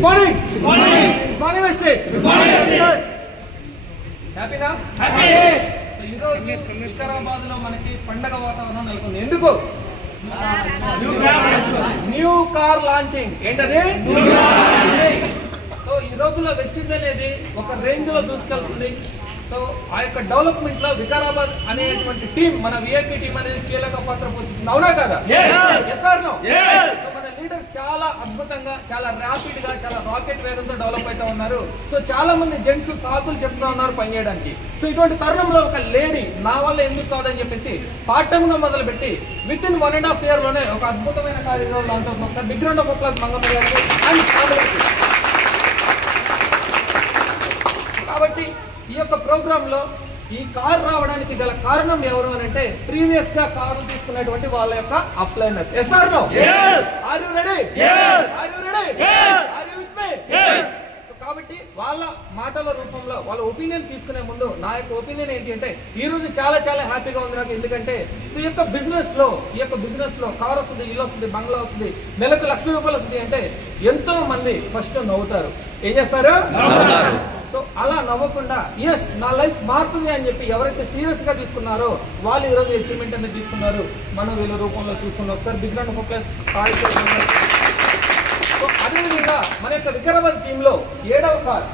Good morning. Good morning Vestige. హ్యాపీనా? ఈరోజు వికారాబాద్ లో మనకి పండగ వాతావరణం నెలకొంది. ఎందుకు? New car launching. ఏంటది? సో ఈ రోజుల్లో వెస్టేజ్ అనేది ఒక రేంజ్ లో దూసుకెళ్తుంది. సో ఆ యొక్క డెవలప్మెంట్ లో వికారాబాద్ అనేటువంటి టీం, మన విఐపి టీం అనేది కీలక పాత్ర పోషిస్తుంది. అవునా కదా? మన లీడర్స్ చాలా అద్భుతంగా, చాలా ర్యాపిడ్ గా, చాలా రాకెట్ వేగంతో డెవలప్ అవుతా ఉన్నారు. సో చాలా మంది జెంట్స్ సాకులు చెప్తా ఉన్నారు పనిచేయడానికి. సో ఇటువంటి తరుణంలో ఒక లేడీ నా వల్ల ఎందుకు కాదని చెప్పేసి పార్ట్ టైమ్ గా మొదలు పెట్టి విత్ ఇన్ 1.5 year లోనే ఒక అద్భుతమైన కార్యక్రమం లాంచ్ అవుతుంది. ఒకసారి big round of applause Mangamma గారికి అండ్ ఫ్యామిలీకి. కాబట్టి ఈ యొక్క ప్రోగ్రామ్ లో ఈ కార్ రావడానికి గల కారణం ఎవరు అని అంటే ప్రీవియస్ గా కార్లు తీసుకున్నటువంటి వాళ్ళ యొక్క upliners. Yes or no? Are you ready? Are you ready? Are you with me? కాబట్టి వాళ్ళ మాటల రూపంలో వాళ్ళ ఒపీనియన్ తీసుకునే ముందు నా యొక్క ఒపీనియన్ ఏంటి అంటే ఈ రోజు చాలా చాలా హ్యాపీగా ఉంది నాకు. ఎందుకంటే ఈ యొక్క బిజినెస్ లో కార్ వస్తుంది, ఇల్లు వస్తుంది, బంగ్లా వస్తుంది, నెలకు ₹1,00,000 వస్తుంది అంటే ఎంతో మంది ఫస్ట్ నవ్వుతారు. ఏం చేస్తారు? సో అలా నవ్వకుండా ఎస్ నా లైఫ్ మారుతుంది అని చెప్పి ఎవరైతే సీరియస్ గా తీసుకున్నారో వాళ్ళు ఈ రోజు అచీవ్మెంట్ అనేది తీసుకున్నారు. మనం వీళ్ళ రూపంలో చూస్తున్నాం. ఒకసారి big round of applause. So అదేవిధంగా మన యొక్క వికారాబాద్ టీమ్ లో 7వ కార్,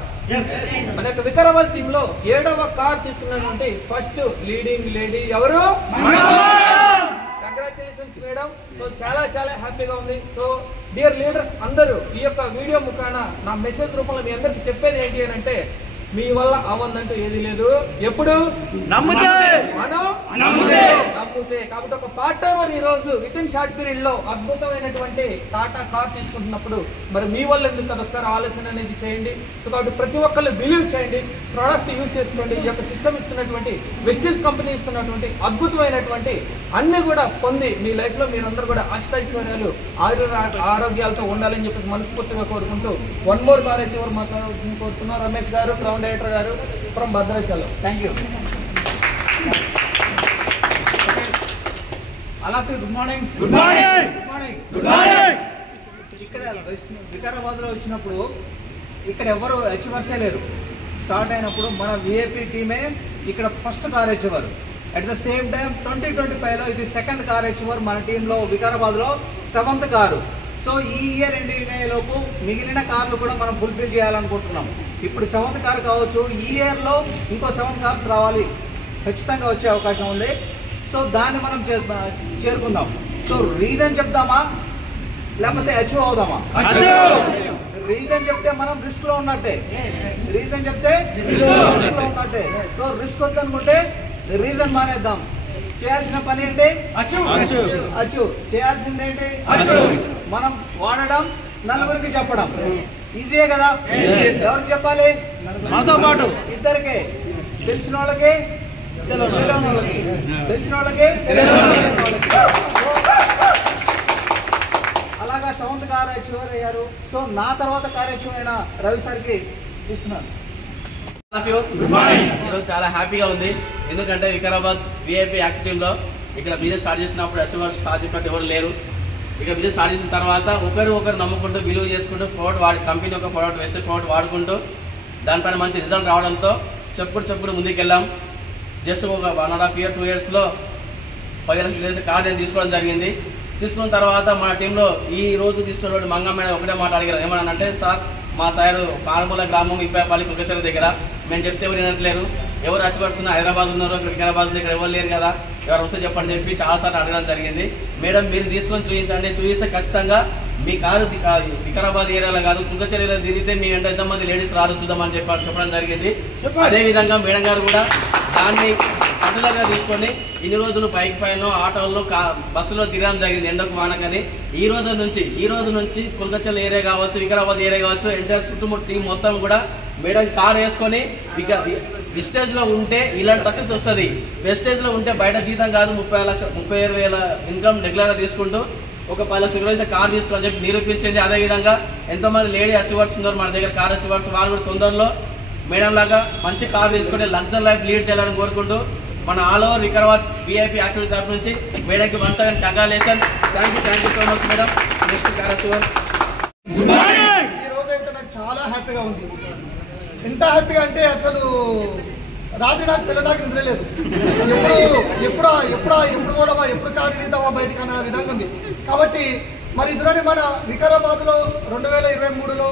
మన యొక్క వికారాబాద్ టీమ్ లో 7వ కార్ తీసుకున్నటువంటి ఫస్ట్ లీడింగ్ లేడీ ఎవరు? Congratulations madam. సో చాలా చాలా హ్యాపీగా ఉంది. సో డియర్ లీడర్స్ అందరూ ఈ యొక్క వీడియో ముఖాన నా మెసేజ్ రూపంలో మీ అందరికి చెప్పేది ఏంటి అని అంటే మీ వల్ల అవ్వదంటూ ఏది లేదు. ఎప్పుడు నమ్మితే కాబట్టి ఒక పార్ట్ టైమర్ ఈ రోజు విత్ ఇన్ షార్ట్ పీరియడ్ లో అద్భుతమైనటువంటి టాటా కార్ తీసుకుంటున్నప్పుడు మరి మీ వల్ల ఎందుకు కదా ఒకసారి ఆలోచన అనేది చేయండి. సో కాబట్టి ప్రతి ఒక్కళ్ళు బిలీవ్ చేయండి, ప్రోడక్ట్ యూజ్ చేసుకోండి. ఈ యొక్క సిస్టమ్ ఇస్తున్నటువంటి వెస్టేజ్ కంపెనీ ఇస్తున్నటువంటి అద్భుతమైనటువంటి అన్ని కూడా పొంది మీ లైఫ్ లో మీరందరూ కూడా అష్టైశ్వర్యాలు ఆరోగ్యాలతో ఉండాలని చెప్పేసి మనస్ఫూర్తిగా కోరుకుంటూ వన్ మోర్ కార్ అయితే ఎవరు మాట్లాడుతున్న కోరుతున్నారు రమేష్ గారు, క్రౌన్ డైరెక్టర్ గారు from Bhadrachalam. Thank you. Good morning. Good morning. Good morning. ఇక్కడ వికారాబాద్ లో వచ్చినప్పుడు ఇక్కడ ఎవరు అచీవర్సే లేరు. స్టార్ట్ అయినప్పుడు మన విఐపి టీమే ఇక్కడ first car achiever. At the same time 2025 లో ఇది సెకండ్ కార్ అచీవర్ మన టీంలో వికారాబాద్ లో 7th కారు. సో ఈ ఇయర్ ఎండింగ్ అయ్యేలోపు మిగిలిన కార్లు కూడా మనం ఫుల్ఫిల్ చేయాలనుకుంటున్నాం. ఇప్పుడు 7th కార్ కావచ్చు, ఈ ఇయర్ లో ఇంకో 7 కార్స్ రావాలి, ఖచ్చితంగా వచ్చే అవకాశం ఉంది. సో దాన్ని మనం చేరుకుందాం. సో రీజన్ చెప్దామా లేకపోతే అచీవ్ అవుదామా? రీజన్ చెప్తే మనం రిస్క్ లో ఉన్నట్టే, రీజన్ చెప్తే రిస్క్ లో ఉన్నట్టే. సో రిస్క్ వద్దనుకుంటే రీజన్ మానేద్దాం. చేయాల్సిన పని ఏంటి? అచీవ్. చేయాల్సింది ఏంటి? మనం వాడడం, నలుగురికి చెప్పడం. ఈజీయే కదా? ఎవరికి చెప్పాలి? మనతో పాటు ఇద్దరికే, తెలిసిన వాళ్ళకి, తెలిసిన వాళ్ళకి. అలాగా 7th కార్ అచీవర్ అయ్యారు. సో నా తర్వాత కార్ అచీవర్ అయిన రవి సార్కి ఇస్తున్నాను. ఈరోజు చాలా హ్యాపీగా ఉంది. ఎందుకంటే వికారాబాద్ విఐపి యాక్ట్ టీమ్ లో ఇక్కడ బిజినెస్ స్టార్ట్ చేసినప్పుడు అచీవర్స్ సార్ చెప్పినట్టు ఎవరు లేరు. ఇక్కడ బిజినెస్ స్టార్ట్ చేసిన తర్వాత ఒకరు నమ్ముకుంటూ విలువ చేసుకుంటూ ప్రోడక్ట్ కంపెనీ యొక్క ప్రోడక్ట్ వెస్ట్ ప్రోడక్ట్ వాడుకుంటూ దానిపైన మంచి రిజల్ట్ రావడంతో చెప్పుడు ముందుకెళ్ళాం. జస్ట్ ఒక 1.5 year 2 years లో 10 లక్షల కార్ నేను తీసుకోవడం జరిగింది. తీసుకున్న తర్వాత మన టీంలో ఈ రోజు తీసుకున్నటువంటి మంగమ్మ ఒకటే మాట అడిగారు. ఏమన్నానంటే సార్ మా సైడ్ పాలమూల గ్రామం ఇబ్బాయిపల్లి కులకచర దగ్గర మేము చెప్తే ఎవరు వినట్లేరు, ఎవరు అచ్చిపడుతున్నా హైదరాబాద్ ఉన్నారు, ఇక్కడ వికారాబాద్ ఉంది, ఇక్కడ ఎవరు లేరు కదా, ఎవరు వస్తే చెప్పండి చెప్పి చాలాసార్లు అడగడం జరిగింది. మేడం మీరు తీసుకొని చూపించండి, చూపిస్తే ఖచ్చితంగా మీ కాదు వికారాబాద్ ఏరియాలో కాదు కులకచర ఏరియాలో తిరిగితే మీ వెంట ఎంతమంది లేడీస్ రాదు చూద్దామని చెప్పడం జరిగింది. అదేవిధంగా మేడం గారు కూడా దాన్ని పట్టుదలగా తీసుకొని ఇన్ని రోజులు బైక్ పైన ఆటోల్లో బస్సులో తిరగడం జరిగింది ఎండకు వానకని. ఈ రోజు నుంచి కులకచల ఏరియా కావచ్చు, వికారాబాద్ ఏరియా కావచ్చు, ఎంటైర్ చుట్టుముట్టు టీం మొత్తం కూడా మేడం కార్ వేసుకొని వెస్టేజ్ లో ఉంటే ఇలాంటి సక్సెస్ వస్తుంది. వెస్టేజ్ లో ఉంటే బయట జీతం కాదు 37,000 ఇన్కమ్ రెగ్యులర్ గా తీసుకుంటూ ఒక 10 లక్షల కార్ తీసుకుని చెప్పి నిరూపించింది. అదేవిధంగా ఎంతో మంది లేడీ అచీవర్స్ ఉన్నారు మన దగ్గర, కార్ అచీవర్స్. వాళ్ళు కూడా తొందరలో మేడం లాగా మంచి కార్ తీసుకుని లగ్జరీ లైఫ్ లీడ్ చేయాలని కోరుకుంటూ మన all over Vikarabad VIP activity తరఫు నుంచి మేడంకి once again congratulation. Thank you so much madam. Next car achievers. ఈ రోజైతే హ్యాపీగా ఉంది. ఎంత హ్యాపీగా అంటే అసలు రాత్రి నాకు తెల్లదాకా నిద్రలేదు. ఎప్పుడు పోదామా, ఎప్పుడు కారు తీద్దామా బయటకు అన్న విధంగా ఉంది. కాబట్టి మరి చూడండి, మన వికారాబాద్లో 2023లో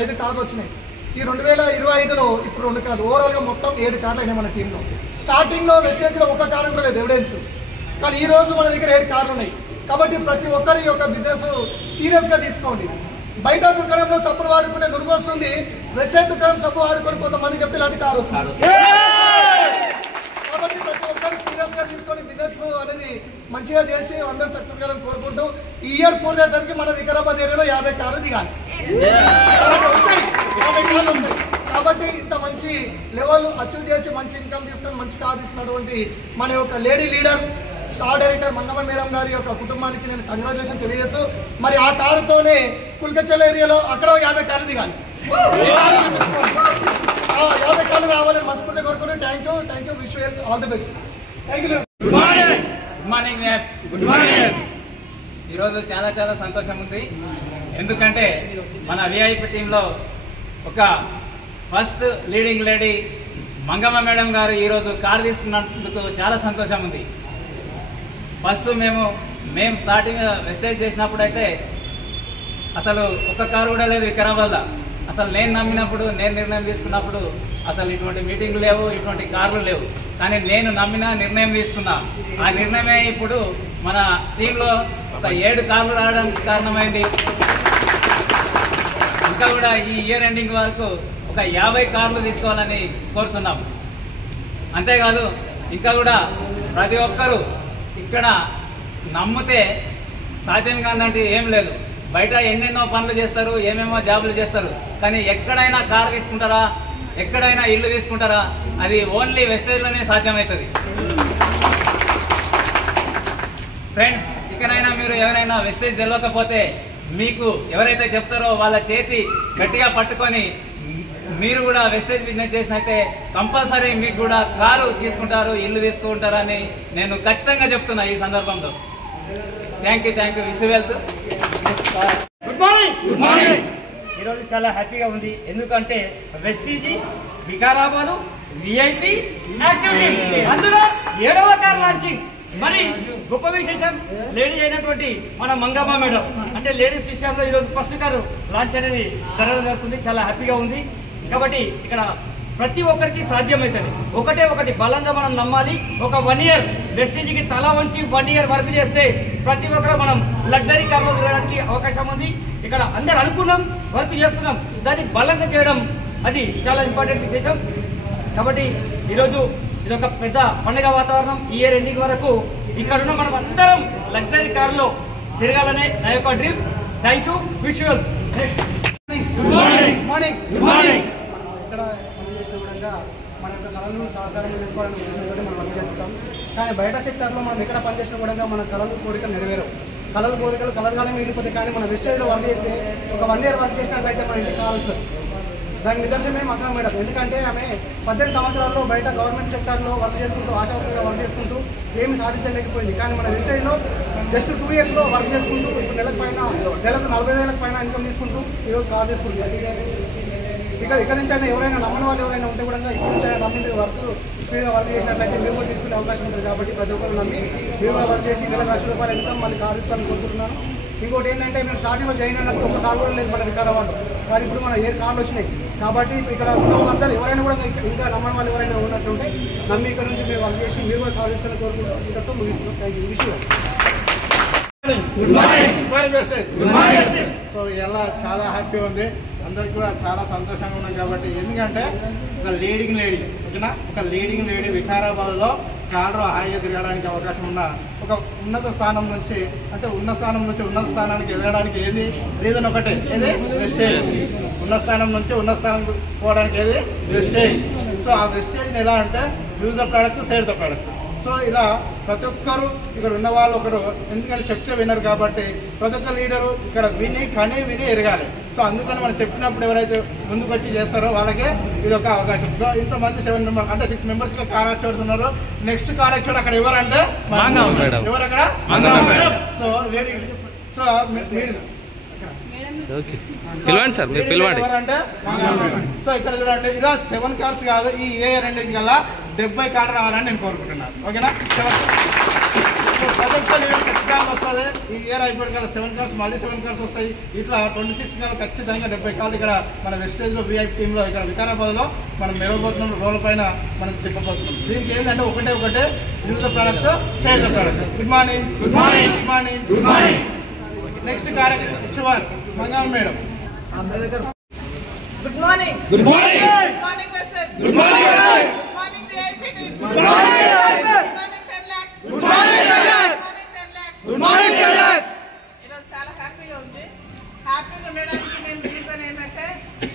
5 కార్లు వచ్చినాయి. ఈ 2025లో ఇప్పుడు 2 కార్లు, ఓవరాల్గా మొత్తం 7 కార్లు అయినాయి మన టీంలో. స్టార్టింగ్లో వెస్టేజ్లో 1 కారు కూడా లేదు ఎవిడెన్స్, కానీ ఈ రోజు మన దగ్గర 7 కార్లు ఉన్నాయి. కాబట్టి ప్రతి ఒక్కరి యొక్క బిజినెస్ సీరియస్గా తీసుకోండి. బయట దుకాణంలో సబ్బులు వాడుకుంటే నురుగు వస్తుంది, వెస్టేజ్ దుకాణం సబ్బు వాడుకొని కొంతమంది చెప్తే ఇలాంటి కారు వస్తుంది. కాబట్టి ప్రతి ఒక్కరు సీరియస్ గా తీసుకొని బిజినెస్ అనేది మంచిగా చేసి అందరూ సక్సెస్ కావాలని కోరుకుంటూ ఈ ఇయర్ పూర్తయ్యేసరికి మన వికారాబాద్ ఏరియాలో 50 కార్లు దిగాలి. 50 కార్లు వస్తాయి. కాబట్టి ఇంత మంచి లెవెల్ అచీవ్ చేసి మంచి ఇన్కమ్ తీసుకొని మంచి కార్ తీసుకున్నటువంటి మన యొక్క lady leader star director Mangamma madam గారి యొక్క కుటుంబానికి నేను కంగ్రాచులేషన్ తెలియజేస్తూ, మరి ఆ కారుతోనే కుల్కచల్ ఏరియాలో అక్కడ 50 కార్లు దిగాలి. 50 కార్లు రావాలని మనస్ఫూర్తిగా కోరుకుంటూ thank you wish you all the best. Thank you. Good morning max. Good morning. ఈరోజు చాలా చాలా సంతోషం ఉంది. ఎందుకంటే మన విఐపి టీంలో ఒక first leading lady Mangamma madam గారు ఈరోజు కారు తీసుకున్నందుకు చాలా సంతోషం ఉంది. ఫస్ట్ మేము స్టార్టింగ్ వెస్టేజ్ చేసినప్పుడు అయితే అసలు ఒక్క కారు కూడా లేదు వికారాబాద్లో. అసలు నేను నమ్మినప్పుడు, నేను నిర్ణయం తీసుకున్నప్పుడు అసలు ఇటువంటి మీటింగ్లు లేవు, ఇటువంటి కార్లు లేవు. కానీ నేను నమ్మిన నిర్ణయం తీసుకున్నా. ఆ నిర్ణయమే ఇప్పుడు మన టీంలో ఒక 7 కార్లు రావడానికి కారణమైంది. ఇంకా కూడా ఈ ఇయర్ ఎండింగ్ వరకు ఒక 50 కార్లు తీసుకోవాలని కోరుతున్నాం. అంతేకాదు ఇంకా కూడా ప్రతి ఒక్కరూ ఇక్కడ నమ్మితే సాధ్యం కాదంటే ఏం లేదు. బయట ఎన్నెన్నో పనులు చేస్తారు, ఏమేమో జాబులు చేస్తారు, కానీ ఎక్కడైనా కారు తీసుకుంటారా, ఎక్కడైనా ఇల్లు తీసుకుంటారా, అది ఓన్లీ వెస్టేజ్లోనే సాధ్యమవుతుంది. ఫ్రెండ్స్, ఇకనైనా మీరు ఎవరైనా వెస్టేజ్ తెలియకపోతే మీకు ఎవరైతే చెప్తారో వాళ్ళ చేతి గట్టిగా పట్టుకొని మీరు కూడా వెస్టేజ్ బిజినెస్ చేసినట్టే కంపల్సరీ మీకు కూడా కారు తీసుకుంటారు, ఇల్లు తీసుకుంటారని నేను ఖచ్చితంగా చెప్తున్నా ఈ సందర్భంలో. Thank you wish wealth. Good morning. ఈరోజు చాలా హ్యాపీగా ఉంది. ఎందుకంటే వెస్టీజీ వికారాబాద్ విఐపి యాక్టివిటీ అందులో 7వ కార్ లాంచింగ్. మరి గొప్ప విశేషం లేడీ అయినటువంటి మన మంగమ్మ మేడం అంటే లేడీస్ విషయంలో ఈరోజు ఫస్ట్ కారు లాంచ్ అనేది జరగడం జరుగుతుంది. చాలా హ్యాపీగా ఉంది. కాబట్టి ఇక్కడ ప్రతి ఒక్కరికి సాధ్యమవుతుంది. ఒకటి బలంగా మనం నమ్మాలి. ఒక 1 ఇయర్ వెస్టీజీకి తల వంచి 1 ఇయర్ వర్క్ చేస్తే ప్రతి ఒక్కరు మనం లగ్జరీ కార్లో తిరగడానికి అవకాశం ఉంది. ఇక్కడ అందరు అనుకున్నాం, వర్క్ చేస్తున్నాం, దాన్ని బలంగా చేయడం అది చాలా ఇంపార్టెంట్ విశేషం. కాబట్టి ఈరోజు ఇది ఒక పెద్ద పండుగ వాతావరణం. ఈ ఇయర్ ఎండింగ్ వరకు ఇక్కడున్న మనం అందరం లగ్జరీ కారులో తిరగాలనే నా యొక్క dream. Thank you. Wish you all. Morning. ఇక్కడ పనిచేసిన కూడా మన యొక్క కళలను సహకారం చేసుకోవాలని ఉద్దేశంతో మనం వర్క్ చేస్తుంటాం. కానీ బయట సెక్టర్లో మనం ఎక్కడ పనిచేసిన కూడా మన కళలు కోరికలు నెరవేరవు. కోరికలు కలర్గానే మిగిలిపోతాయి. కానీ మన వెస్టేజ్లో వర్క్ చేస్తే ఒక 1 ఇయర్ వర్క్ చేసినట్లయితే మన ఇంటికి కావాల్సింది. దానికి నిదర్శనమే మంగమ్మ మేడం. ఎందుకంటే ఆమె 18 సంవత్సరాల్లో బయట గవర్నమెంట్ సెక్టర్లో వర్క్ చేసుకుంటూ ఆశావర్తంగా వర్క్ చేసుకుంటూ ఏమి సాధించలేకపోయింది. కానీ మన వెస్టేజ్లో జస్ట్ 2 ఇయర్స్లో వర్క్ చేసుకుంటూ ఇప్పుడు నెలకు 40,000 పైన ఇన్కమ్ తీసుకుంటూ ఈరోజు కాల్ చేసుకుంటుంది. ఇక్కడ నుంచి అయినా ఎవరైనా నమ్మని వాళ్ళు ఎవరైనా ఉంటే కూడా ఇక్కడ నుంచి అయినా నమ్మి వర్క్ స్పీడ్గా వర్క్ చేసినట్లయితే మేము కూడా తీసుకునే అవకాశం ఉంటుంది. కాబట్టి ప్రతి ఒక్కరు నమ్మి మేము వర్క్ చేసి నెలకు ₹1,00,000 ఇన్కమ్ మళ్ళీ కార్ తీసుకోవాలని కోరుకుంటున్నాను. ఇంకోటి ఏంటంటే మేము స్టార్టింగ్లో జాయిన్ అయినప్పుడు ఒక కార్ కూడా లేదు మన వికారాబాద్లో. కానీ ఇప్పుడు మన 7 కార్లు వచ్చినాయి. కాబట్టి ఇక్కడ ఉన్న వాళ్ళందరూ ఎవరైనా కూడా ఇంకా నమ్మని వాళ్ళు ఎవరైనా ఉన్నట్టుంటే నమ్మి ఇక్కడ నుంచి మేము వర్క్ చేసి మీరు కూడా కార్ తీసుకొని కోరుకుంటాం. ఇంతతో ముగిస్తున్నాం. Thank you. విషయం గుడ్ మార్నింగ్. సో ఇలా చాలా హ్యాపీ ఉంది. అందరికి కూడా చాలా సంతోషంగా ఉన్నాం. కాబట్టి ఎందుకంటే ఒక లీడింగ్ లేడీ ఓకేనా, ఒక లీడింగ్ లేడీ వికారాబాద్లో కారులో హాయిగా తిరగడానికి అవకాశం ఉన్న ఒక ఉన్నత స్థానం నుంచి ఉన్నత స్థానానికి ఎదగడానికి ఏది రీజన్ ఒకటే, ఏది వెస్టేజ్. ఉన్న స్థానం నుంచి ఉన్నత స్థానం పోవడానికి ఏది వెస్టేజ్. సో ఆ వెస్టేజ్ని ఎలా అంటే use the product, save the product. So ఇలా ప్రతి ఒక్కరు ఇక్కడ ఉన్న వాళ్ళు ఒకరు ఎందుకంటే చెప్తే వినరు. కాబట్టి ప్రతి ఒక్క లీడరు ఇక్కడ విని ఎరగాలి. సో అందుకని మనం చెప్పినప్పుడు ఎవరైతే ముందుకు వచ్చి చేస్తారో వాళ్ళకే ఇది ఒక అవకాశం. సో ఇంతమంది 7 మెంబర్స్ అంటే 6 మెంబర్స్ కార్ యాక్చువల్స్ ఉన్నారు. నెక్స్ట్ కార్ యాక్చువల్ అక్కడ ఎవరంటే ఎవరు అక్కడ సో లేడీ. సో పిలవండి సార్, మీరు పిలవండి. ఎవరంటే సో ఇక్కడ చూడండి, ఇలా 7 కార్స్ కాదు, ఈ ఏ రెండింటి కల్లా 70 కార్లు రావాలని నేను కోరుకుంటున్నాను. ఓకేనా? ప్రతి ఒక్క లీడర్ ఖచ్చితంగా వస్తుంది. ఈ ఇయర్ అయిపోయిన కల్లా 7 కార్స్, మళ్ళీ 7 కార్స్ వస్తాయి. ఇట్లా 26 కాలు ఖచ్చితంగా 70 కార్లు ఇక్కడ మన వెస్టేజ్లో విఐపి టీంలో ఇక్కడ వికారాబాద్లో మనం మెరవబోతున్నాం. రోడ్ల పైన మనం తిప్పబోతున్నాం. దీనికి ఏంటంటే ఒకటే use the product, save the product. Good morning. Good morning. Good morning. Good morning. Next కార్యక్రమం HR Mangamma madam. Good morning. Good morning. Good morning, Western. Good morning. Good morning, VIP team. Good morning. Good morning, 10 lakhs. Good morning, 10 lakhs. Good morning, 10 lakhs. Good morning, 10 lakhs. ఈరోజు చాలా హ్యాపీగా ఉంది. హ్యాపీగా ఉండడానికి నేను reason ఏంటంటే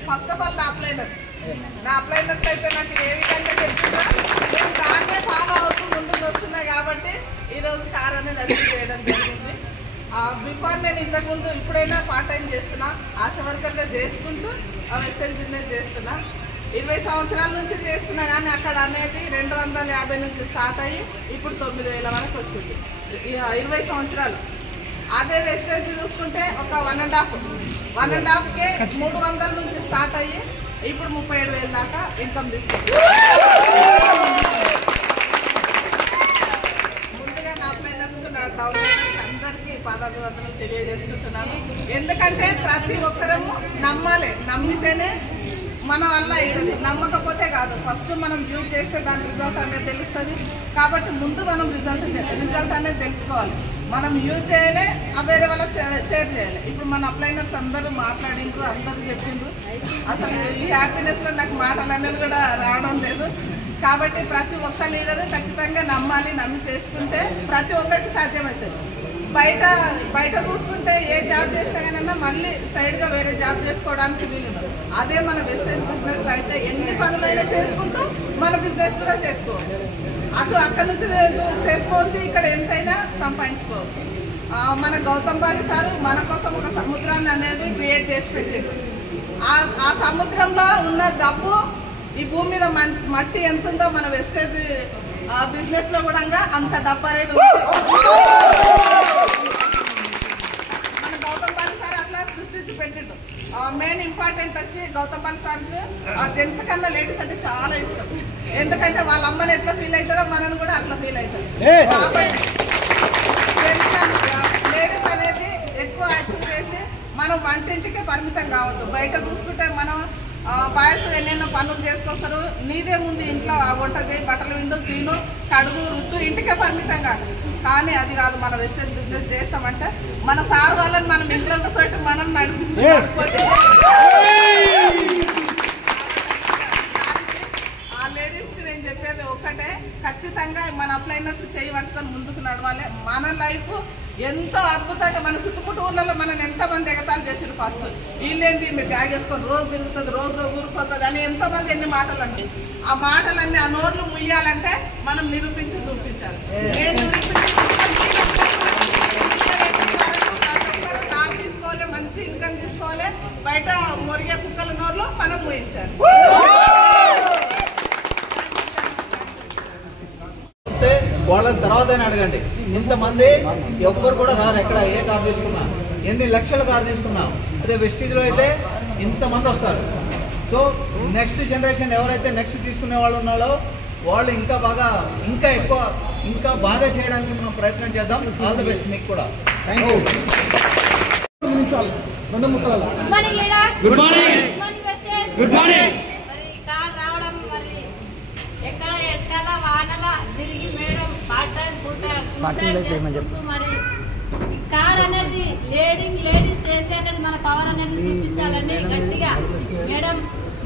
first of all నా upliners అయితే నాకు ఏ విధంగా చెప్తున్నా నేను దాన్నే ఫాలో అవుతూ ముందుకు వస్తున్నా కాబట్టి ఈరోజు కార్ అనేది అచీవ్ చేయడం జరిగింది. బిఫోర్ నేను ఇంతకుముందు ఇప్పుడైనా పార్ట్ టైం చేస్తున్నా, ఆశా వర్కర్గా చేసుకుంటూ వెస్టర్న్ బిజినెస్ చేస్తున్నా. 20 సంవత్సరాల నుంచి చేస్తున్నా కానీ అక్కడ అనేది 250 నుంచి స్టార్ట్ అయ్యి ఇప్పుడు 9,000 వరకు వచ్చింది. 20 సంవత్సరాలు. అదే వెస్టర్న్ చూసుకుంటే ఒక 1.5కే 300 నుంచి స్టార్ట్ అయ్యి ఇప్పుడు 37,000 దాకా ఇన్కమ్ తీసుకుంది. ముందుగా నా అప్లైనర్స్ నా డౌన్లైనర్స్ అందరికీ పాదాభివందనలు తెలియజేసుకుంటున్నాను. ఎందుకంటే ప్రతి ఒక్కరము నమ్మాలి, నమ్మితేనే మన వల్ల అవుతుంది. నమ్మకపోతే కాదు. ఫస్ట్ మనం యూజ్ చేస్తే దాని రిజల్ట్ అనేది తెలుస్తుంది. కాబట్టి ముందు మనం రిజల్ట్ అనేది తెలుసుకోవాలి. మనం యూజ్ చేయాలి, వేరే వాళ్ళకి షేర్ చేయాలి. ఇప్పుడు మన అప్లైనర్స్ అందరూ మాట్లాడిండ్రు, అందరూ చెప్పిండ్రు. అసలు ఈ హ్యాపీనెస్లో నాకు మాటలు అనేది కూడా రావడం లేదు. కాబట్టి ప్రతి ఒక్క లీడరు ఖచ్చితంగా నమ్మాలి, నమ్మి చేసుకుంటే ప్రతి ఒక్కరికి సాధ్యమవుతుంది. బయట చూసుకుంటే ఏ జాబ్ చేసినా కానీ మళ్ళీ సైడ్గా వేరే జాబ్ చేసుకోవడానికి వీలు. అదే మన వెస్టేజ్ బిజినెస్ అయితే ఎన్ని పనులైనా చేసుకుంటూ మన బిజినెస్ కూడా చేసుకోవచ్చు. అక్కడి నుంచి చేసుకోవచ్చు, ఇక్కడ ఎంతైనా సంపాదించుకోవచ్చు. మన గౌతమ్ బాలి సార్ మన కోసం ఒక సముద్రాన్ని అనేది క్రియేట్ చేసి పెట్టారు. ఆ సముద్రంలో ఉన్న డబ్బు ఈ భూమి మీద మట్టి ఎంత ఉందో మన వెస్టేజ్ బిజినెస్ లో కూడా అంత డబ్బు అనేది ఉంది. మన గౌతమ్ బాలి సార్ అట్లా సృష్టించి పెట్టిండు. మెయిన్ ఇంపార్టెంట్ వచ్చి గౌతమ్ బాలి సార్ జెంట్స్ కన్నా లేడీస్ అంటే చాలా ఇష్టం. ఎందుకంటే వాళ్ళ అమ్మని ఎట్లా ఫీల్ అవుతాడో మనని కూడా అట్లా ఫీల్ అవుతాడు. కాబట్టి లేడీస్ అనేది ఎక్కువ అచీవ్ చేసి మనం వంటింటికే పరిమితం కావద్దు. బయట చూసుకుంటే మనం బాయ్స్ ఎన్నెన్నో పనులు చేసుకొస్తారు. నీదే ముందు ఇంట్లో వంట చేయి, బట్టలు విండు, తిను, కడుగు, రుద్దు, ఇంటికే పరిమితం కాదు. కానీ అది కాదు. మన వెస్టర్న్ బిజినెస్ చేస్తామంటే మన సార్ వాళ్ళని మనం ఇంట్లో కూర్చోటి మనం నడిపిపోతే ఆ లేడీస్కి నేను చెప్పేది ఒక్కటే, ఖచ్చితంగా మన అప్లైనర్స్ చేయి పట్టుకొని ముందుకు నడవాలి. మన లైఫ్ ఎంతో అద్భుతంగా మన చుట్టుముట్టు ఊర్లలో మనం ఎంతమంది ఎగతాలు చేసారు. ఫస్ట్ వీళ్ళేంది మీరు బ్యాగ్ వేసుకొని రోజు తిరుగుతుంది, రోజు ఊరిపోతుంది అని ఎంతోమంది ఎన్ని మాటలు అంటే ఆ మాటలన్నీ ఆ నోర్లు ముయ్యాలంటే మనం నిరూపించి చూపించాలి. కారు తీసుకోవాలి, మంచి ఇన్కమ్ తీసుకోవాలి, బయట మొరిగే కుక్కల నోర్లు మనం ముయించాలి. వాళ్ళని తర్వాత అడగండి. ఇంతమంది ఎవ్వరు కూడా రారు. ఎక్కడ ఏ కారు తీసుకున్నా, ఎన్ని లక్షల కారు తీసుకున్నా, అదే వెస్టీజ్లో అయితే ఇంతమంది వస్తారు. సో నెక్స్ట్ జనరేషన్ ఎవరైతే నెక్స్ట్ తీసుకునే వాళ్ళు ఉన్నారో వాళ్ళు ఇంకా ఎక్కువ ఇంకా బాగా చేయడానికి మనం ప్రయత్నం చేద్దాం. ఆల్ ది బెస్ట్ మీకు కూడా. Thank you. Good morning. Good morning. Car రావడం మరి ఎక్కడ ఎట్టాల వానల తిరిగి madam part time full time మరి ఈ కార్ అనేది లేడీస్ ఏంటి అనేది మన పవర్ అనేది చూపించాలని గట్టిగా మేడం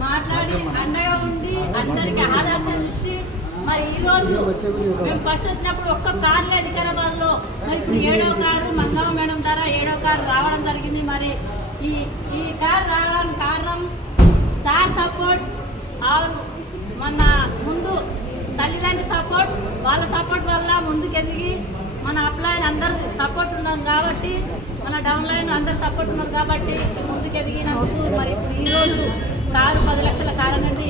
మాట్లాడి అండగా ఉండి అందరికి ఆదర్శం ఇచ్చి మరి ఈ రోజు మేము ఫస్ట్ వచ్చినప్పుడు ఒక్క కార్ లేదు వికారాబాద్ లో. మరి ఇప్పుడు 7వ కారు మంగమ్మ మేడం ద్వారా 7వ కారు రావడం జరిగింది. మరి ఈ కార్ రావడానికి కారణం సార్ సపోర్ట్, మన ముందు తల్లిదండ్రి సపోర్ట్, వాళ్ళ సపోర్ట్ వల్ల ముందుకెదిగి మన అప్లైన్ అందరు సపోర్ట్ ఉన్నాం కాబట్టి, మన డౌన్ లైన్ అందరు సపోర్ట్ ఉన్నారు కాబట్టి ముందుకెదిగినందుకు మరి ఇప్పుడు ఈరోజు కారు 10 లక్షల కారు అనేది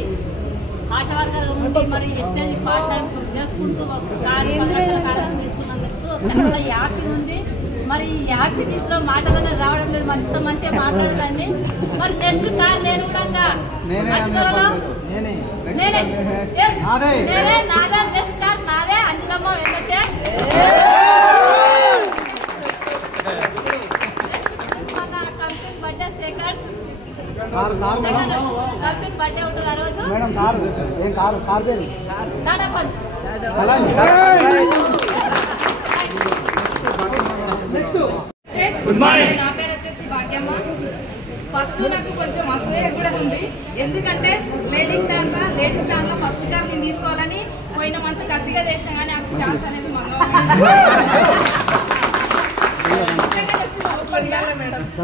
ఆశా వర్కర్ ఉండి మరి ఎస్టేజ్ పార్ట్ టైం చేసుకుంటూ కారు 10 లక్షల కారు తీసుకున్నందుకు చాలా హ్యాపీ ఉంది. మరి హ్యాపీనెస్ లో మాటలను రావడం లేదు, మరి ఇంత మంచిగా మాట్లాడాలని. మరి నెక్స్ట్ కార్ నేను కూడా నాదే, నెక్స్ట్ కార్ నాదే, అంజలమ్మ వెళ్ళొచ్చే. Company birthday second company birthday ఉంటుంది ఆ రోజు. టాటా పంచ్. Good morning. నా పేరు వచ్చేసి భాగ్యమ్మ. ఫస్ట్ నాకు కొంచెం అసూయ కూడా ఉంది, ఎందుకంటే లేడీస్ స్టాండ్ లో ఫస్ట్ కార్ నేను తీసుకోవాలని పోయిన మంత్ కసిగా చేసాం, కానీ నాకు ఛాన్స్ అనేది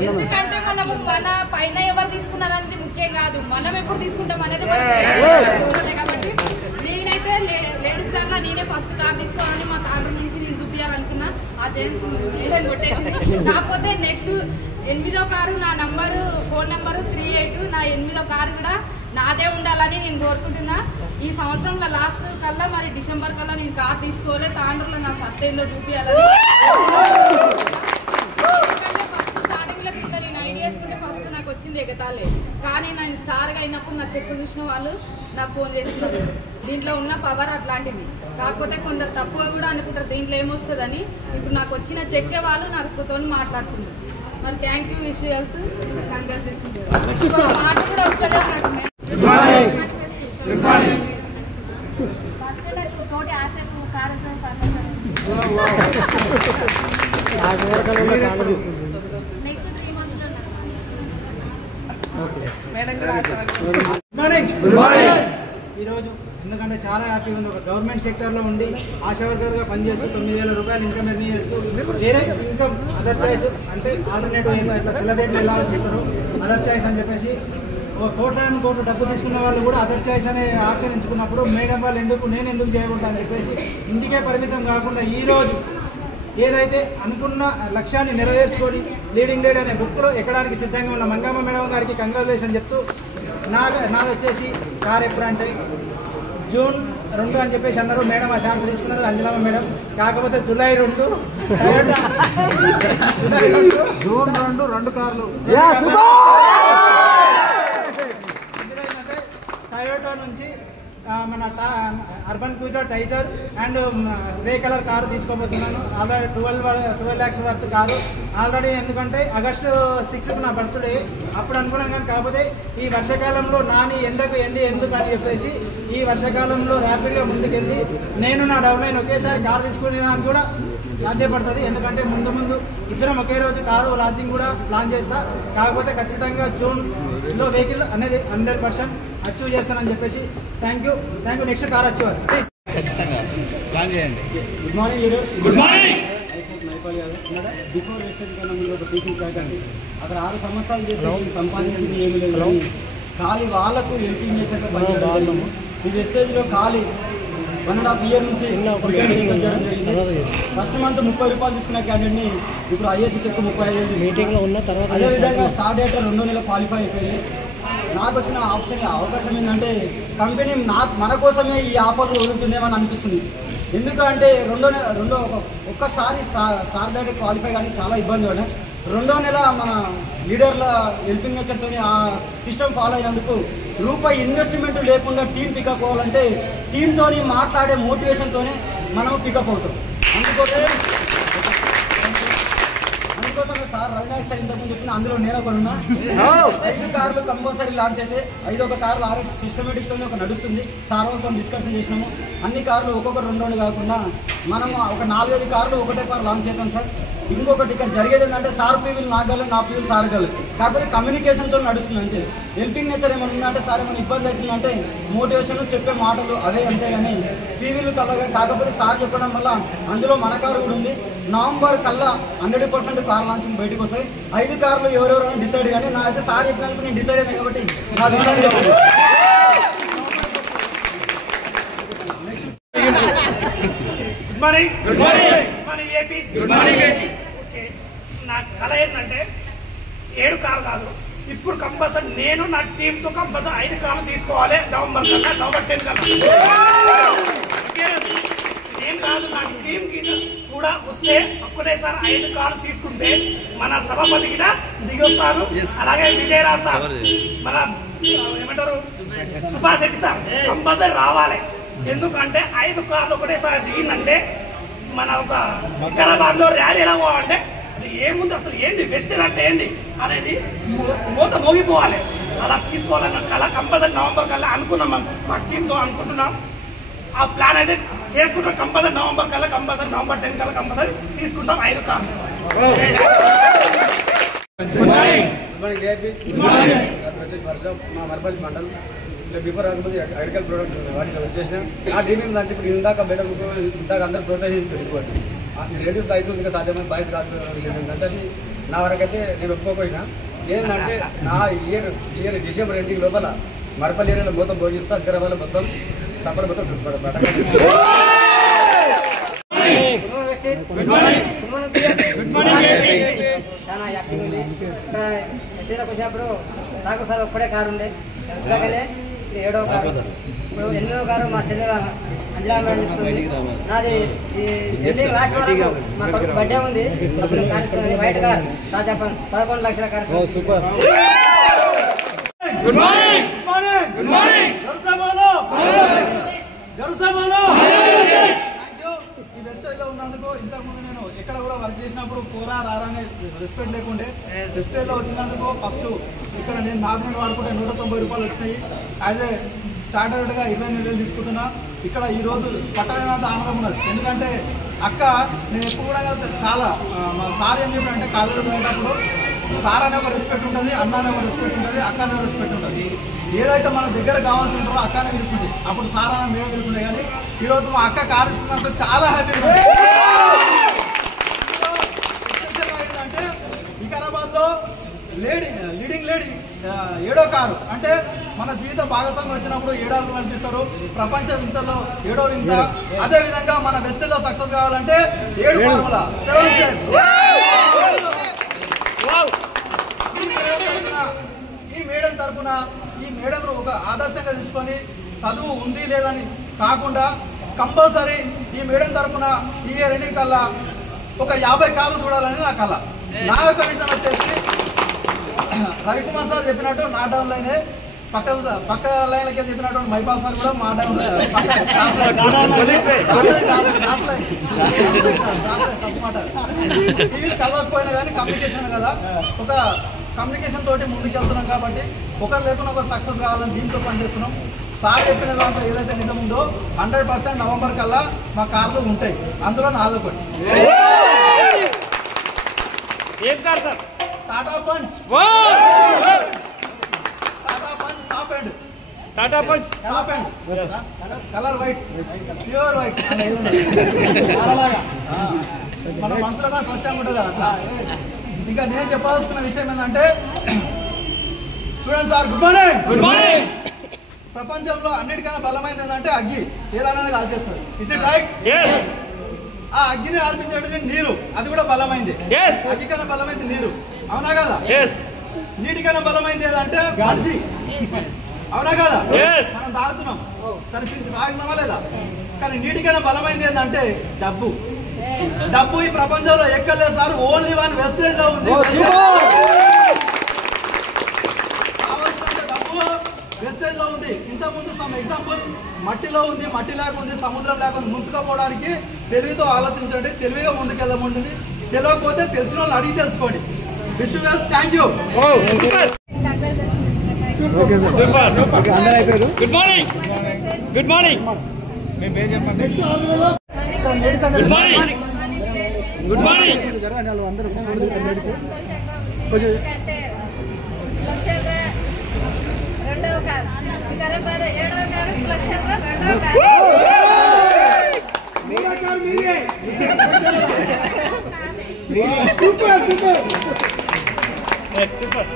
ఎందుకంటే మనము మన పైన ఎవరు తీసుకున్నారనేది ముఖ్యం కాదు, మనం ఎప్పుడు తీసుకుంటాం అనేది కాబట్టి నేనైతే లేడీస్ దాంట్లో నేనే ఫస్ట్ కార్ తీసుకోవాలని మా తాను నుంచి నేను చూపించాలనుకున్నా. ఆ జెంట్స్ కొట్టేసింది. కాకపోతే నెక్స్ట్ 8వ కారు నా నంబరు, ఫోన్ నెంబరు 38. నా 8వ కారు కూడా నాదే ఉండాలని నేను కోరుకుంటున్నా. ఈ సంవత్సరంలో లాస్ట్ కల్లా మరి డిసెంబర్ కల్లా నేను కార్ తీసుకోవాలి, తాండ్రులో నా సత్తేందో చూపించాలని. ఎందుకంటే ఫస్ట్ స్టార్టింగ్ లో ఇట్లా నేను ఐడియా వేసుకుంటే ఫస్ట్ నాకు వచ్చింది ఎగతాలే, కానీ నేను స్టార్గా అయినప్పుడు నా చెక్ చూసిన వాళ్ళు నాకు ఫోన్ చేస్తున్నారు. దీంట్లో ఉన్న పవర్ అట్లాంటిది, కాకపోతే కొందరు తప్పుగా కూడా అనుకుంటారు దీంట్లో ఏమొస్తుందని. ఇప్పుడు నాకు వచ్చిన చెక్కే వాళ్ళు నాతో మాట్లాడుతున్నారు. మరి thank you, wish health, congratulation. మాట కూడా వస్తలేదు నాకు. తోటి ఆశకు కారసం సంతోషం. నెక్స్ట్ 3 months లో ఈరోజు ఎందుకంటే చాలా హ్యాపీగా ఉంది. ఒక గవర్నమెంట్ సెక్టర్లో ఉండి ఆశా వర్కర్గా పనిచేస్తూ 9,000 రూపాయలు ఇన్కమ్ ఎర్న్ చేస్తూ వేరే ఇన్కమ్ అదర్ చాయిస్ అంటే ఆల్టర్నేటివ్ ఏదో ఇట్లా సెలబ్రేట్లు ఎలా చూస్తారు అదర్ చాయిస్ అని చెప్పేసి కోట్లు డబ్బు తీసుకున్న వాళ్ళు కూడా అదర్ చాయిస్ అనే ఆప్షన్ ఎంచుకున్నప్పుడు మేడం వాళ్ళు నేను ఎందుకు చేయకూడదు అని చెప్పేసి ఇంటికే పరిమితం కాకుండా ఈరోజు ఏదైతే అనుకున్న లక్ష్యాన్ని నెరవేర్చుకొని లీడింగ్ లీడ్ అనే బుక్లో ఎక్కడానికి సిద్ధంగా ఉన్న మంగమ్మ మేడం గారికి కంగ్రాచులేషన్ చెప్తూ నాది వచ్చేసి కార్ ఎప్పుడంటే జూన్ 2 అని చెప్పేసి అన్నారు. మేడం ఆ ఛాన్స్ తీసుకున్నారు అంజలమ్మ మేడం. కాకపోతే జూలై 2 జూన్ 2 కార్లు టయోటా నుంచి మన Urban Cruiser Taisor and grey colour car తీసుకోబోతున్నాను. Already 12 lakhs worth car already. ఎందుకంటే August 6th నా బర్త్డే, అప్పుడు అనుకున్నాను. కానీ కాకపోతే ఈ వర్షాకాలంలో నాని ఎండకు ఎండి ఎందుకు అని చెప్పేసి ఈ వర్షాకాలంలో ర్యాపిడ్గా ముందుకెళ్ళి నేను నా డౌన్లైన్ ఒకేసారి కారు తీసుకునేదానికి కూడా సాధ్యపడుతుంది. ఎందుకంటే ముందు ఇద్దరం ఒకే రోజు కారు లాంచింగ్ కూడా ప్లాన్ చేస్తా. కాకపోతే ఖచ్చితంగా జూన్లో వెహికల్ అనేది 100% అచీవ్ చేస్తానని చెప్పేసి thank you. Next car achieve ఖచ్చితంగా ప్లాన్ చేయండి. Good morning leaders. Good morning. Before western కన్నా మీరు ఒక టీచింగ్ ప్యాటర్న్ అక్కడ 6 సంవత్సరాలు చేసి సంపాదించింది ఏమి లేదు. ఖాళీ వాళ్ళకు ఎంపీ చేసాక పనిచేయడం. ఈ వెస్టేజ్లో ఖాళీ 1.5 year నుంచి ఫస్ట్ మంత్ 30 రూపాయలు తీసుకున్న క్యాండిడేట్ని ఇప్పుడు ఐఏసీ చెక్ 35,000 మీటింగ్లో ఉన్న తర్వాత అదేవిధంగా స్టార్ట్ అయ్యేట 2 నెలలు క్వాలిఫై అయిపోయింది. నాకు వచ్చిన అవకాశం ఏంటంటే కంపెనీ మన కోసమే ఈ ఆఫర్లు వదులుతుందేమని అనిపిస్తుంది. ఎందుకంటే ఒక్క స్టార్ డైరెక్ట్ క్వాలిఫై కానీ చాలా ఇబ్బంది ఉన్నాయి. 2వ నెల మన లీడర్ల హెల్పింగ్ నేచర్తో ఆ సిస్టమ్ ఫాలో అయినందుకు రూపాయి ఇన్వెస్ట్మెంట్ లేకుండా టీం పికప్ అవ్వాలంటే టీంతో మాట్లాడే మోటివేషన్తోనే మనం పికప్ అవుతాం. అందుకోసమే సార్ రవినాయక్ సార్ ఇంతకుముందు చెప్పిన అందులో నేను ఒకరున్నా. 5 కార్లు కంపల్సరీ లాంచ్ అయితే 5 కార్లు ఆల్రెడీ సిస్టమేటిక్తో ఒక నడుస్తుంది. సార్ వాళ్ళతో డిస్కషన్ చేసినాము. అన్ని కార్లు ఒక్కొక్కటి 2 కాకుండా మనం ఒక 4-5 కార్లు ఒకటే కార్ లాంచ్ చేద్దాం సార్. ఇంకొకటి ఇక్కడ జరిగేది ఏంటంటే సార్ పీవీలు నాగలు, నా పీవీలు సార్ గలు, కాకపోతే కమ్యూనికేషన్తో నడుస్తుంది అంతే. హెల్పింగ్ నేచర్ ఏమైనా ఉందంటే సార్ ఏమైనా ఇబ్బంది అవుతుందంటే మోటివేషన్ చెప్పే మాటలు అవే అంతే. కానీ పీవీలు కల్లా కాకపోతే సార్ చెప్పడం వల్ల అందులో మన కారు కూడా ఉంది. నవంబర్ కల్లా 100% కార్ లాంచింగ్ బయటకు వస్తాయి. 5 కార్లు ఎవరెవరైనా డిసైడ్ కానీ నా అయితే సార్ చెప్పినందుకు నేను డిసైడ్ అయ్యాను కాబట్టి నా డిసైడ్ కావాలి. Good morning. Good morning. APIs. Good morning. Okay, నా కళ ఏంటంటే 7 కార్లు కాదు, ఇప్పుడు కంపల్సరీ నేను నా టీంతో కంపల్సరీ 5 కార్లు తీసుకోవాలి. నవంబర్ 10 కల్లా. ఓకే, నేను కాదు నా టీంకి కూడా వస్తే ఒక్కటేసారి 5 కార్లు తీసుకుంటే మన సభాపతి గిట దిగి వస్తారు. అలాగే విజయరాజ్ సార్, మన ఏమంటారు సుభాష్ రెడ్డి సార్ కంపల్సరీ రావాలి. ఎందుకంటే 5 కార్లు ఒకటేసారి దిగిందంటే మన ఒక వికారాబాద్ లో ర్యాలీ ఎలా పోవాలంటే ఏముంది, అసలు ఏంది వెస్టర్న్ అంటే ఏంది అనేది మూత మోగిపోవాలి. అలా తీసుకోవాలన్న కళ కంపల్సరీ నవంబర్ కల్లా అనుకున్నాం. మా టీంతో అనుకుంటున్నాం. ఆ ప్లాన్ అయితే చేసుకుంటాం. కంపల్సరీ నవంబర్ కల్లా, కంపల్సరీ నవంబర్ 10 కల్లా కంపల్సరీ తీసుకుంటాం 5 కార్లు. మా మర్పల్లి మండలం బిఫోర్ రాకపోతే అగ్రికల్చర్ ప్రోడక్ట్ వాటికి వచ్చేసిన నా డ్రీమ్ ఏంటంటే ఇప్పుడు ఇందాక బెటర్ ఇందాక అందరూ ప్రోత్సహిస్తుంది. ఇంకోటి లేడీస్ రైతు ఇంకా సాధ్యమైన బాయ్స్ కాదు విషయం ఏంటంటే అది నా వరకైతే నేను ఒప్పుకోకపోయినా ఏంటంటే నా ఇయర్ డిసెంబర్ ఎండింగ్ లోపల మరపల్లి ఏరియాలో మొత్తం భోగిస్తూ హైదరాబాద్ మొత్తం సఫర్ మొత్తం చాలా యాక్టివ్ ఉంది. ఇక్కడ ఎస్సీలకు వచ్చినప్పుడు నాకు సార్ ఒక్కడే కారు ఉండే, ఇలాగనే ఇది 7వ కారు. ఇప్పుడు 8వ కారు మా చెల్లెల అంజనా మేడం చెప్తుంది. నాది లాస్ట్ వరకు మా కొడుకు బర్త్డే ఉంది. వైట్ కార్ తాజా 11 లక్షల car. Super. Good morning. Good morning. ఈ వెస్టేజ్ లో ఉన్నందుకు ఇంతకుముందు నేను ఎక్కడ కూడా వర్క్ చేసినప్పుడు పోరా రారా అనే రెస్పెక్ట్ లేకుండే. వెస్టేజ్ లో వచ్చినందుకు ఫస్ట్ ఇక్కడ నేను నాదిని వాడుకుంటే 190 రూపాయలు వచ్చినాయి. యాజ్ ఏ స్టార్టర్గా 28,000 తీసుకుంటున్నా. ఇక్కడ ఈ రోజు పట్టలేనంత ఆనందం ఉన్నది. ఎందుకంటే అక్క నేను ఎప్పుడు కూడా చాలా మా సార్ ఏం చెప్పారంటే కాలేజీలో చదివేటప్పుడు సార్ అనే ఒక రెస్పెక్ట్ ఉంటుంది, అన్న అనే ఒక రెస్పెక్ట్ ఉంటుంది, అక్క అనే ఒక రెస్పెక్ట్ ఉంటుంది. ఏదైతే మన దగ్గర కావాల్సి ఉంటుందో అక్కనే తెలుస్తుంది. అప్పుడు సార్ అన్న మేమే తెలుస్తుంది. కానీ ఈరోజు మా అక్క కారు ఇస్తున్నందుకు చాలా హ్యాపీగా ఉంది. ఏంటంటే వికారాబాద్లో లీడింగ్ లేడీ 7వ కారు అంటే మన జీవిత భాగస్వామి వచ్చినప్పుడు 7 అడుగులు కనిపిస్తారు. ప్రపంచ వింతల్లో 7వ వింత. అదే విధంగా మన వెస్టర్న్లో సక్సెస్ కావాలంటే 7 ఫార్ములా 7 స్టెప్స్. ఈ మేడం తరఫున ఈ మేడం ఒక ఆదర్శంగా తీసుకొని చదువు ఉంది లేదని కాకుండా కంపల్సరీ ఈ మేడం తరఫున ఈ రెండింటి కల్లా ఒక 50 కార్లు చూడాలని నా కళ. నా యొక్క విజన్ వచ్చేసి రవికుమార్ సార్ చెప్పినట్టు నా డౌన్ లైనే పక్క లైన్లకి చెప్పినట్టు మైపాల్ సార్ కూడా మా డౌన్ తప్పు మాట. టీవీలు కలవకపోయినా కానీ కమ్యూనికేషన్ కదా, ఒక కమ్యూనికేషన్ తోటి ముందుకెళ్తున్నాం. కాబట్టి ఒకరు లేకుండా ఒకరు సక్సెస్ కావాలని దీంతో పనిచేస్తున్నాం. సార్ చెప్పిన దాంట్లో ఏదైతే నిజం ఉందో 100% నవంబర్ కల్లా మా కార్లు ఉంటాయి. అందులో నాది ఒకటి. ఏం car sir? Tata punch. Tata punch top end. Tata punch top end colour white, pure white. మన మనసులో స్వచ్ఛంగా ఉంటుంది అట్లా. ఇంకా నేను చెప్పాల్సిన విషయం ఏంటంటే చూడండి sir, good morning. Good morning. ప్రపంచంలో అన్నిటికన్నా బలమైనది ఏంటంటే అగ్గి. ఏదైనా కాల్చేస్తుంది. Is it right? ఆ అగ్గిని ఆర్పించేది నీరు, అది కూడా బలమైంది. అగ్గి కన్నా బలమైంది నీరు, అవునా కదా? నీటికన్నా బలమైంది ఏదంటే మనిషి, అవునా కదా? మనం తాగుతున్నాం, కనిపించి తాగుతున్నామా లేదా? కానీ నీటికన్నా బలమైంది ఏంటంటే డబ్బు. డబ్బు ఈ ప్రపంచంలో ఎక్కడలేదు సార్, ఓన్లీ వన్ వెస్టేజ్ లో ఉంది. కావాల్సినంత డబ్బు వెస్టేజ్ లో ఉంది. ఇంతకుముందు సమ్ ఎగ్జాంపుల్ మట్టిలో ఉంది, మట్టి లేకుంది, సముద్రం లేకుండా ముంచుకోపోవడానికి తెలివితో ఆలోచించండి, తెలివిగా ముందుకెళ్ళమంటుంది. తెలియకపోతే తెలిసిన వాళ్ళు అడిగి తెలుసుకోండి. Wish you well. Thank you. Good morning. Good morning. మీ పేరు చెప్పండి. Good morning. Good morning. అందరూ రెండవ కారు వికారాబాద్ 7వ కారు లక్షల్లో 2వ కారు. Super super super.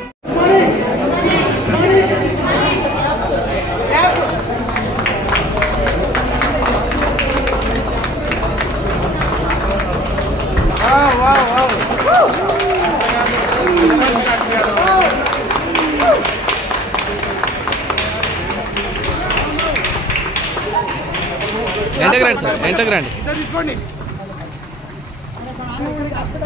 ఎంతకు రండి సార్, ఎంతకు రండి. తీసుకోండి. ఇక్కడ